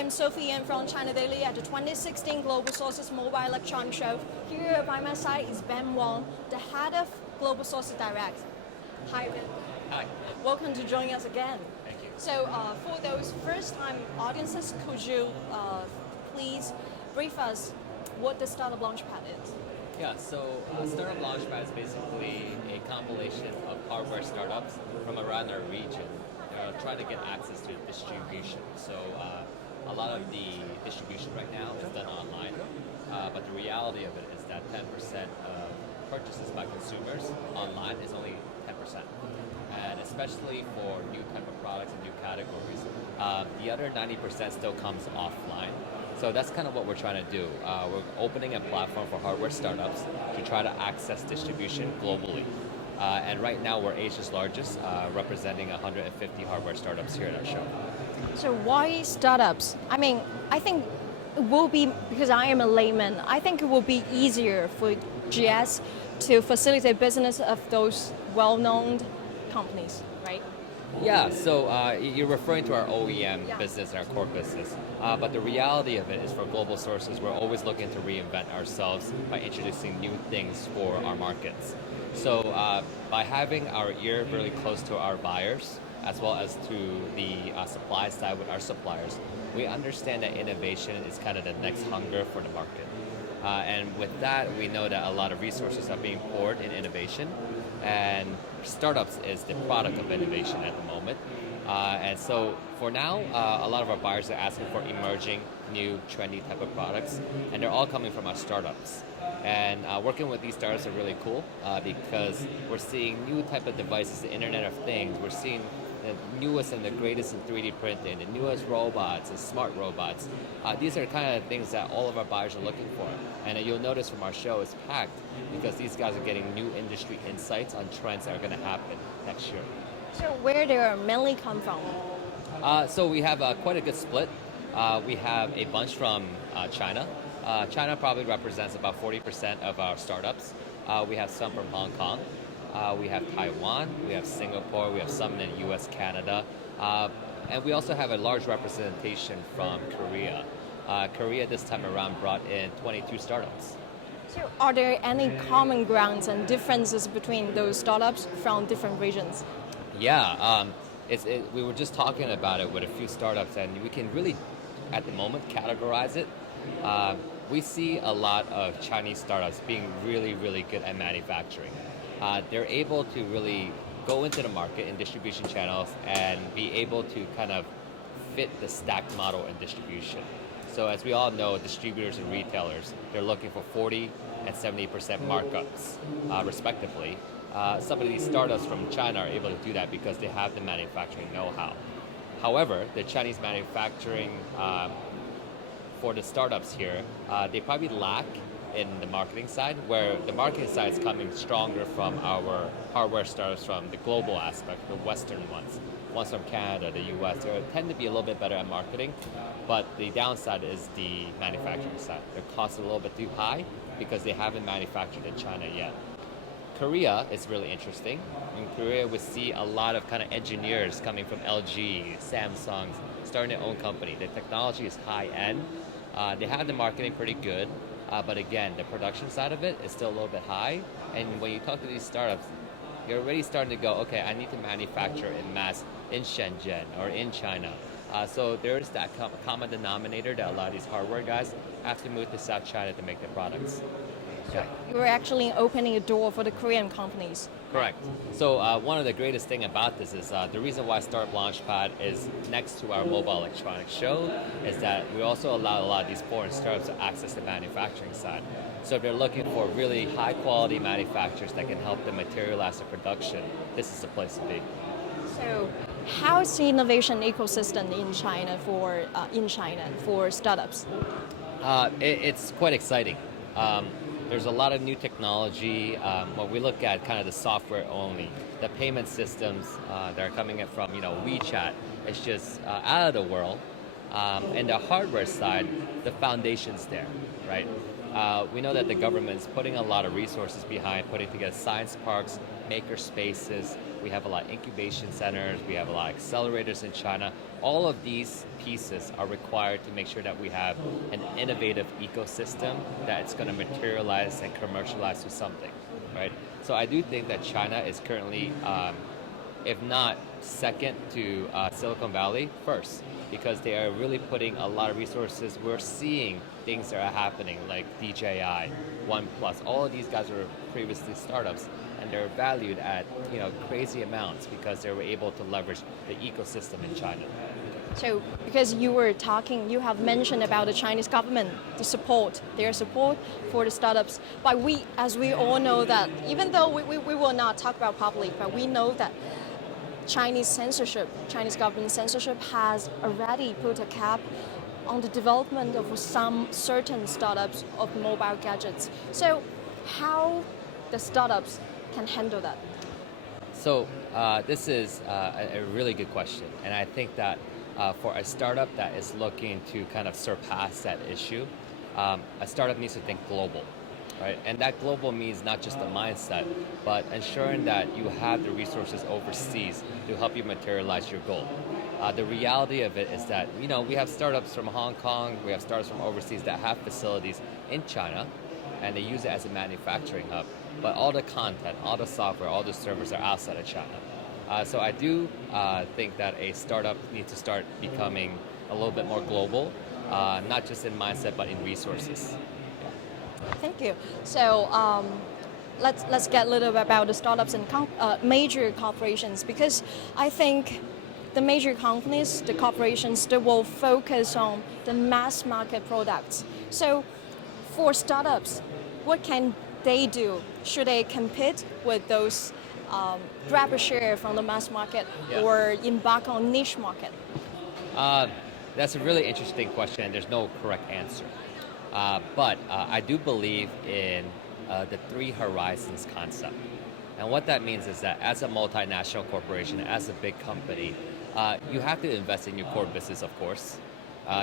am Sophie Yan from China Daily at the 2016 Global Sources Mobile Electronics Show. Here by my side is Ben Wong, the head of Global Sources Direct. Hi, Ben. Hi. Welcome to join us again. Thank you. So for those first-time audiences, could you please brief us what the Startup Launchpad is? Yeah, so Startup Launchpad is basically a compilation of hardware startups from around our region. Trying to get access to distribution. So a lot of the distribution right now is done online, but the reality of it is that 10% of purchases by consumers online is only 10%. And especially for new type of products and new categories, the other 90% still comes offline. So that's kind of what we're trying to do. We're opening a platform for hardware startups to try to access distribution globally. And right now we're Asia's largest, representing 150 hardware startups here at our show. So why startups? I mean, I think it will be, because I am a layman, I think it will be easier for GS to facilitate business of those well-known companies, right? Yeah, so you're referring to our OEM business and our core business. But the reality of it is for global sources, we're always looking to reinvent ourselves by introducing new things for our markets. So by having our ear really close to our buyers, as well as to the supply side with our suppliers, we understand that innovation is kind of the next hunger for the market. And with that, we know that a lot of resources are being poured in innovation, and startups is the product of innovation at the moment. And so for now, a lot of our buyers are asking for emerging, new, trendy type of products, and they're all coming from our startups. And working with these startups are really cool because we're seeing new type of devices, the Internet of Things. We're seeing the newest and the greatest in 3D printing, the newest robots, the smart robots. These are kind of things that all of our buyers are looking for. And you'll notice from our show, it's packed because these guys are getting new industry insights on trends that are going to happen next year. So where they are mainly come from? So we have quite a good split. We have a bunch from China. China probably represents about 40% of our startups. We have some from Hong Kong. We have Taiwan. We have Singapore. We have some in US, Canada. And we also have a large representation from Korea. Korea this time around brought in 22 startups. So are there any common grounds and differences between those startups from different regions? Yeah, we were just talking about it with a few startups, and we can really, at the moment, categorize it. We see a lot of Chinese startups being really, really good at manufacturing. They're able to really go into the market in distribution channels and be able to kind of fit the stacked model in distribution. So as we all know, distributors and retailers, they're looking for 40 and 70% markups, respectively. Some of these startups from China are able to do that because they have the manufacturing know-how. However, the Chinese manufacturing for the startups here, they probably lack in the marketing side, where the marketing side is coming stronger from our hardware startups from the global aspect, the Western ones from Canada, the US. They tend to be a little bit better at marketing, but the downside is the manufacturing side. Their costs are a little bit too high because they haven't manufactured in China yet. Korea is really interesting. In Korea, we see a lot of kind of engineers coming from LG, Samsung, starting their own company. The technology is high end. They have the marketing pretty good, but again, the production side of it is still a little bit high. And when you talk to these startups, you're already starting to go, okay, I need to manufacture in mass in Shenzhen or in China. So there is that common denominator that a lot of these hardware guys have to move to South China to make their products. So you're actually opening a door for the Korean companies. Correct. So one of the greatest thing about this is the reason why Startup Launchpad is next to our mobile electronics show is that we also allow a lot of these foreign startups to access the manufacturing side. So if they're looking for really high quality manufacturers that can help them materialize their production, this is the place to be. So how is the innovation ecosystem in China for startups? It's quite exciting. There's a lot of new technology. When we look at kind of the software only, the payment systems that are coming in from WeChat, it's just out of the world. And the hardware side, the foundation's there, right? We know that the government's putting a lot of resources behind putting together science parks, maker spaces, we have a lot of incubation centers, we have a lot of accelerators in China. All of these pieces are required to make sure that we have an innovative ecosystem that it's going to materialize and commercialize to something, right? So I do think that China is currently, if not second to Silicon Valley, first, because they are really putting a lot of resources. We're seeing things that are happening like DJI, OnePlus. All of these guys were previously startups, and they're valued at crazy amounts because they were able to leverage the ecosystem in China. So, because you have mentioned about the Chinese government, their support for the startups. But as we all know that, even though we will not talk about public, but we know that Chinese government censorship has already put a cap on the development of some certain startups of mobile gadgets. So, how the startups can handle that? So this is a really good question, and I think that for a startup that is looking to kind of surpass that issue, a startup needs to think global, right? And that global means not just a mindset, but ensuring that you have the resources overseas to help you materialize your goal. The reality of it is that we have startups from Hong Kong, we have startups from overseas that have facilities in China, and they use it as a manufacturing hub. But all the content, all the software, all the servers are outside of China. So I do think that a startup needs to start becoming a little bit more global, not just in mindset, but in resources. Thank you. So let's get a little bit about the startups and major corporations, because I think the major companies, the corporations, they will focus on the mass market products. So for startups, what can they do? Should they compete with those, grab a share from the mass market, or embark on niche market? That's a really interesting question, and there's no correct answer. But I do believe in the three horizons concept. And what that means is that as a multinational corporation, as a big company, you have to invest in your core business, of course.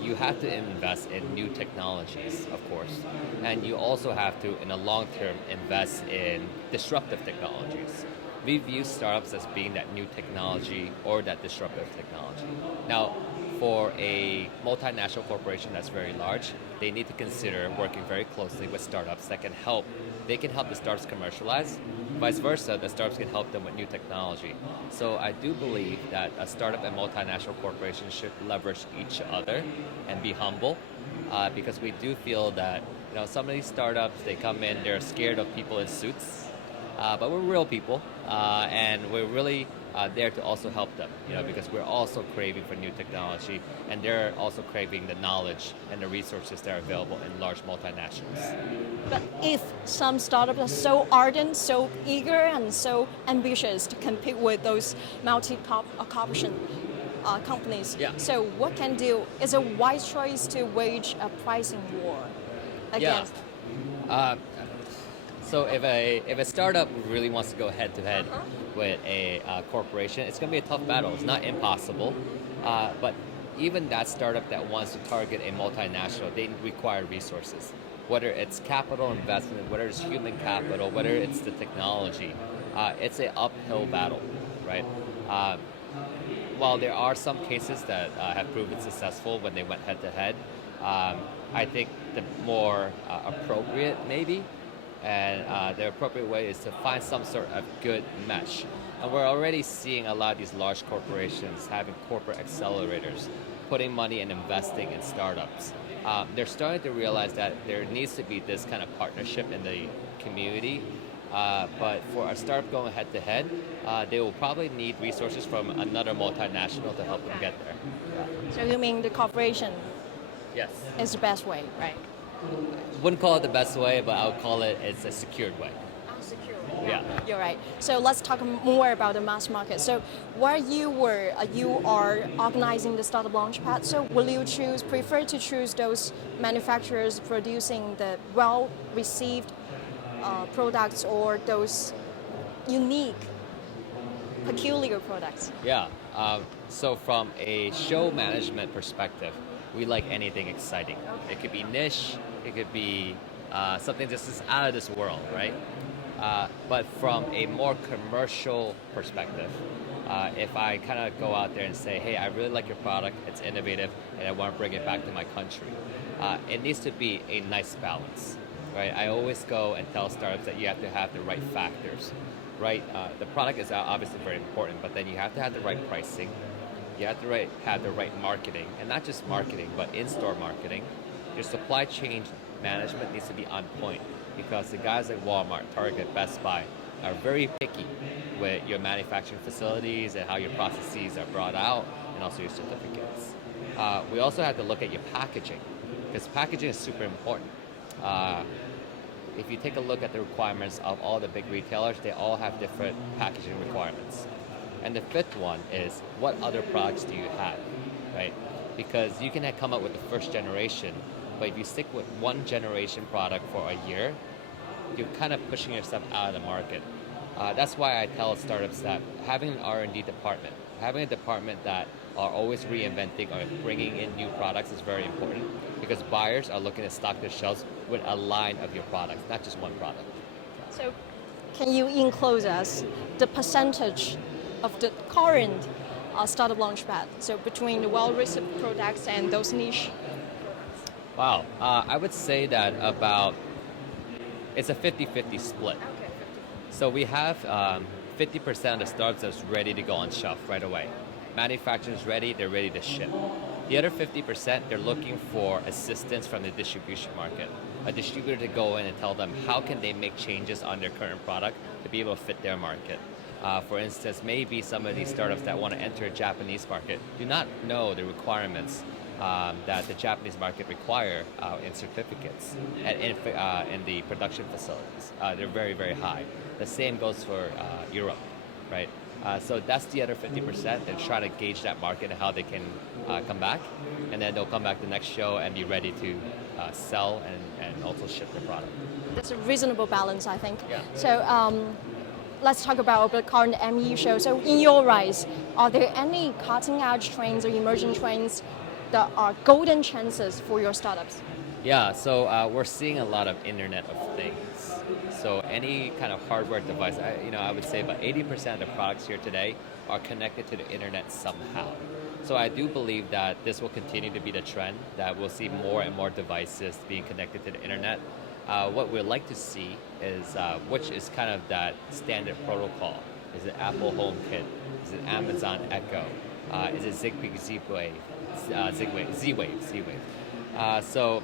You have to invest in new technologies, of course. And you also have to, in the long term, invest in disruptive technologies. We view startups as being that new technology or that disruptive technology. Now, for a multinational corporation that's very large, they need to consider working very closely with startups that can help. They can help the startups commercialize. Vice versa, the startups can help them with new technology. So I do believe that a startup and multinational corporation should leverage each other and be humble, because we do feel that some of these startups, they come in, they're scared of people in suits, but we're real people, and we're really there to also help them, because we're also craving for new technology, and they're also craving the knowledge and the resources that are available in large multinationals. But if some startups are so ardent, so eager, and so ambitious to compete with those multi-corporation companies, so what can do? Is a wise choice to wage a pricing war against? So if a startup really wants to go head to head with a corporation, it's going to be a tough battle. It's not impossible, but even that startup that wants to target a multinational, they require resources. Whether it's capital investment, whether it's human capital, whether it's the technology, it's an uphill battle, right? While there are some cases that have proven successful when they went head to head, I think the more appropriate maybe, and the appropriate way is to find some sort of good mesh. And we're already seeing a lot of these large corporations having corporate accelerators, putting money and investing in startups. They're starting to realize that there needs to be this kind of partnership in the community. But for a startup going head to head, they will probably need resources from another multinational to help them get there. So you mean the corporation Yes. is the best way, right? Wouldn't call it the best way, but I would call it it's a secured way. Secure. Yeah. You're right. So let's talk more about the mass market. So while you are organizing the startup launchpad, so will you prefer to choose those manufacturers producing the well-received products, or those unique, peculiar products? Yeah. So from a show management perspective, we like anything exciting. It could be niche. It could be something just out of this world, right? But from a more commercial perspective, if I kind of go out there and say, hey, I really like your product, it's innovative, and I want to bring it back to my country, it needs to be a nice balance, right? I always go and tell startups that you have to have the right factors, right? The product is obviously very important, but then you have to have the right pricing, you have to have the right marketing, and not just marketing, but in-store marketing. Your supply chain management needs to be on point because the guys like Walmart, Target, Best Buy are very picky with your manufacturing facilities and how your processes are brought out and also your certificates. We also have to look at your packaging because packaging is super important. If you take a look at the requirements of all the big retailers, they all have different packaging requirements. And the fifth one is what other products do you have, right? Because you can come up with the first generation, but if you stick with one generation product for a year, you're kind of pushing yourself out of the market. That's why I tell startups that having an R&D department, having a department that are always reinventing or bringing in new products is very important because buyers are looking to stock their shelves with a line of your products, not just one product. So, can you enclose us the percentage of the current startup launchpad? So between the well-received products and those niche. Wow, I would say that it's a 50-50 split. Okay. So we have 50% of the startups that's ready to go on shelf right away. Manufacturer's ready, they're ready to ship. The other 50%, they're looking for assistance from the distribution market. A distributor to go in and tell them how can they make changes on their current product to be able to fit their market. For instance, maybe some of these startups that want to enter a Japanese market do not know the requirements that the Japanese market require in certificates and in the production facilities. They're very, very high. The same goes for Europe, right? So that's the other 50%. They try to gauge that market and how they can come back. And then they'll come back the next show and be ready to sell and also ship their product. That's a reasonable balance, I think. Yeah. So let's talk about the current ME show. So in your eyes, are there any cutting-edge trends or emerging trends that are golden chances for your startups? Yeah, so we're seeing a lot of Internet of Things. So any kind of hardware device, I would say about 80% of the products here today are connected to the internet somehow. So I do believe that this will continue to be the trend, that we'll see more and more devices being connected to the internet. What we'd like to see is, which is kind of that standard protocol. Is it Apple HomeKit? Is it Amazon Echo? Is it Zigbee, Z-Wave? So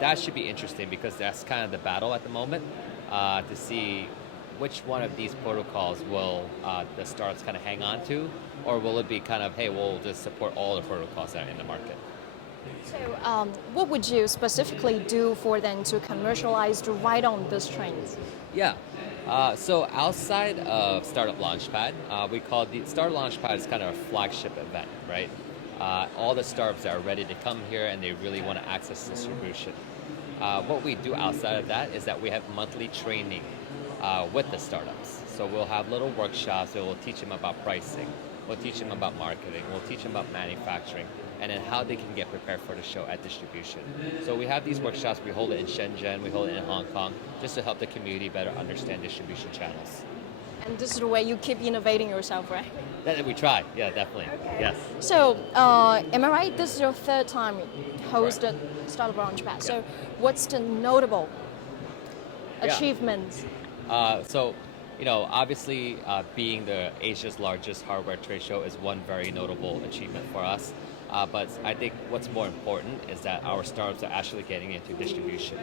that should be interesting because that's kind of the battle at the moment to see which one of these protocols will the startups kind of hang on to, or will it be kind of, hey, we'll just support all the protocols that are in the market. So what would you specifically do for them to commercialize to ride on these trends? Yeah. So outside of Startup Launchpad, we call the Startup Launchpad is kind of a flagship event, right? All the startups are ready to come here and they really want to access distribution. What we do outside of that is that we have monthly training with the startups. So we'll have little workshops where we'll teach them about pricing, we'll teach them about marketing, we'll teach them about manufacturing, and then how they can get prepared for the show at distribution. So we have these workshops, we hold it in Shenzhen, we hold it in Hong Kong, just to help the community better understand distribution channels. And this is the way you keep innovating yourself, right? That we try, yeah, definitely, yes. So, am I right? This is your third time hosted Startup Launchpad. So, what's the notable achievements? So, obviously being the Asia's largest hardware trade show is one very notable achievement for us. But I think what's more important is that our startups are actually getting into distribution.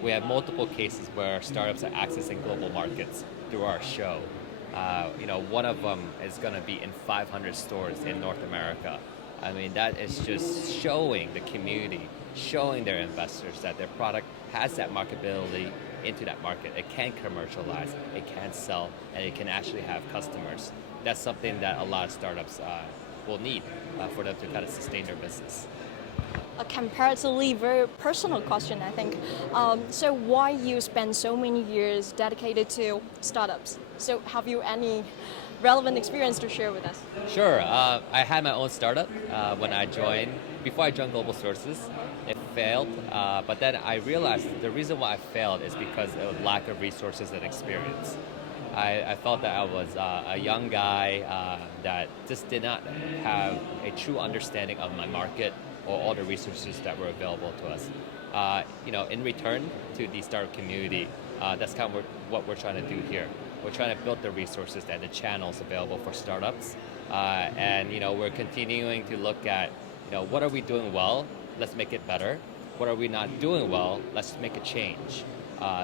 We have multiple cases where startups are accessing global markets through our show. One of them is going to be in 500 stores in North America. I mean, that is just showing the community, showing their investors that their product has that marketability into that market. It can commercialize, it can sell, and it can actually have customers. That's something that a lot of startups will need for them to kind of sustain their business. A comparatively very personal question, I think. So why you spend so many years dedicated to startups? So have you any relevant experience to share with us? Sure. I had my own startup when I joined, before I joined Global Sources. failed, but then I realized the reason why I failed is because of lack of resources and experience. I felt that I was a young guy that just did not have a true understanding of my market or all the resources that were available to us. In return to the startup community, that's kind of what we're trying to do here. We're trying to build the resources and the channels available for startups, and we're continuing to look at what are we doing well? Let's make it better. What are we not doing well? Let's make a change.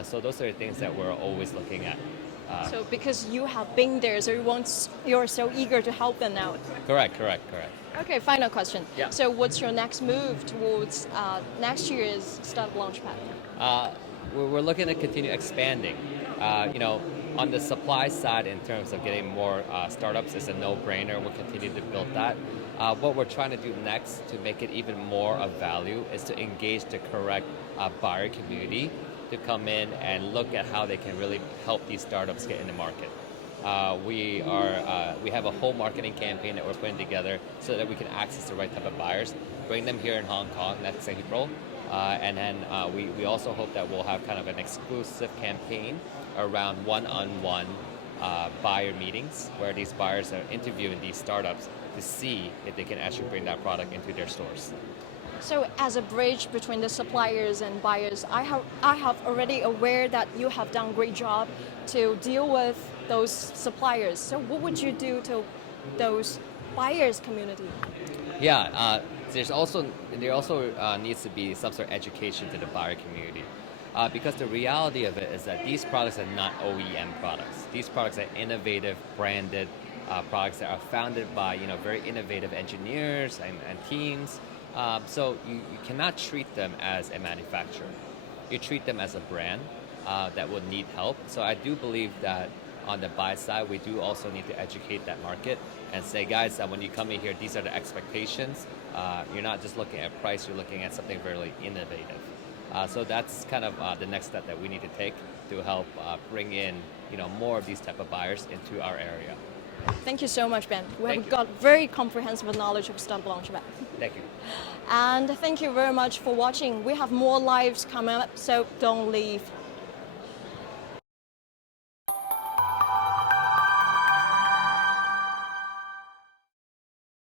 So those are the things that we're always looking at. So because you have been there, so you're so eager to help them out. Correct. Okay, final question. Yeah. So what's your next move towards next year's Startup Launchpad? We're looking to continue expanding. On the supply side, in terms of getting more startups, is a no-brainer. We'll continue to build that. What we're trying to do next to make it even more of value is to engage the correct buyer community to come in and look at how they can really help these startups get in the market. We have a whole marketing campaign that we're putting together so that we can access the right type of buyers, bring them here in Hong Kong next April, and then we also hope that we'll have kind of an exclusive campaign around one-on-one buyer meetings where these buyers are interviewing these startups to see if they can actually bring that product into their stores. So as a bridge between the suppliers and buyers, I have already aware that you have done a great job to deal with those suppliers. So what would you do to those buyers community? Yeah, there also needs to be some sort of education to the buyer community. Because the reality of it is that these products are not OEM products. These products are innovative, branded products that are founded by very innovative engineers and teams. So you cannot treat them as a manufacturer. You treat them as a brand that will need help. So I do believe that on the buy side, we do also need to educate that market and say, guys, that when you come in here, these are the expectations. You're not just looking at price, you're looking at something really innovative. So that's kind of the next step that we need to take to help bring in more of these type of buyers into our area. Thank you so much, Ben. We Thank have you. got very comprehensive knowledge of Startup Launchpad. Thank you. And thank you very much for watching. We have more lives coming up, so don't leave.